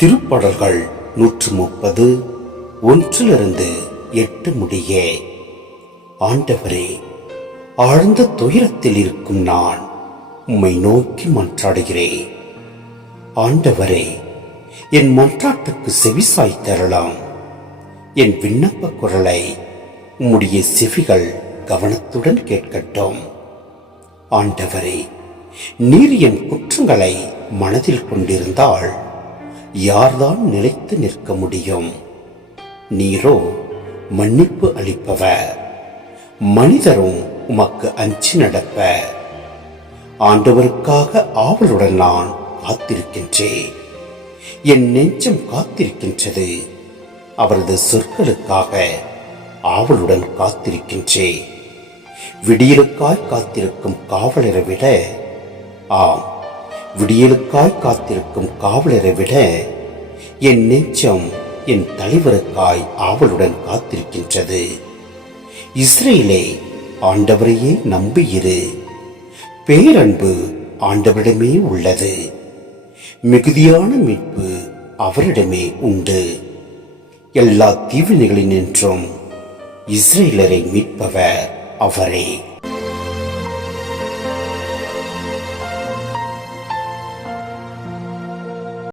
திருப்பாடல்கள் 130 1-8 முடிய. ஆண்டவரே, ஆழ்ந்த துயரத்தில் இருக்கும் நான் உம்மை நோக்கி மன்றாடுகிறேன். ஆண்டவரே, என் மன்றாட்டுக்கு செவிசாய் தரலாம். என் விண்ணப்ப குரலை உம்முடைய செவிகள் கவனத்துடன் கேட்கட்டும். ஆண்டவரே, நீர் என் குற்றங்களை மனதில் கொண்டிருந்தால் யார்தான் நிலைத்து நிற்க முடியும்? நீரோ மன்னிப்பு அளிப்பவர், மனிதரும் உமக்கு அஞ்சி நடப்ப. ஆண்டவருக்காக ஆவலுடன் நான் காத்திருக்கின்றேன். என் நெஞ்சம் காத்திருக்கின்றது. அவரது சொற்களுக்காக ஆவலுடன் காத்திருக்கின்றேன். விடியலுக்காய் காத்திருக்கும் காவலரை விட, ஆம், விடியலுக்காய் காத்திருக்கும் காவலரை விட என் நெஞ்சம் என் தலைவருக்காய் ஆவலுடன் காத்திருக்கின்றது. இஸ்ரேலே, ஆண்டவரையே நம்பியிரு. பேரன்பு ஆண்டவரிடமே உள்ளது. மிகுதியான மீட்பு அவரிடமே உண்டு. எல்லா தீவினைகளினின்றும் இஸ்ரேலரை மீட்பவர் அவரே.